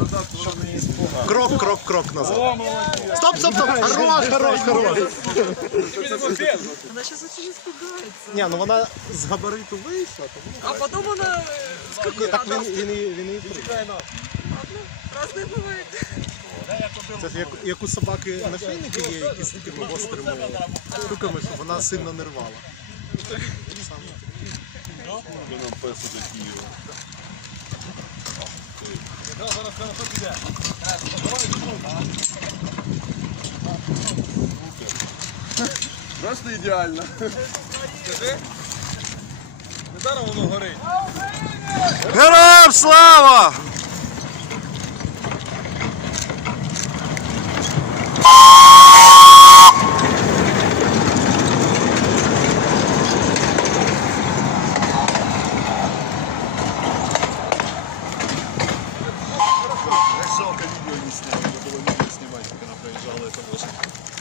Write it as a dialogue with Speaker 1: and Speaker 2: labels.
Speaker 1: Крок назад. Стоп! Хорош!
Speaker 2: Она сейчас очень испугается.
Speaker 1: Ні, ну вона з габариту вийшла, тому...
Speaker 2: А потом она скакает.
Speaker 1: Так він і прийде.
Speaker 2: Разные бывает.
Speaker 1: Це ж як у собаки нашийники є, які з такими гострими штуками, щоб вона сильно не рвала.
Speaker 3: Нам песу до Києва. Просто ідеально.
Speaker 4: Зараз воно горить.
Speaker 1: Героям слава!
Speaker 3: Жалко, видео не снял. Надо было видео снимать, как она проезжала. Это было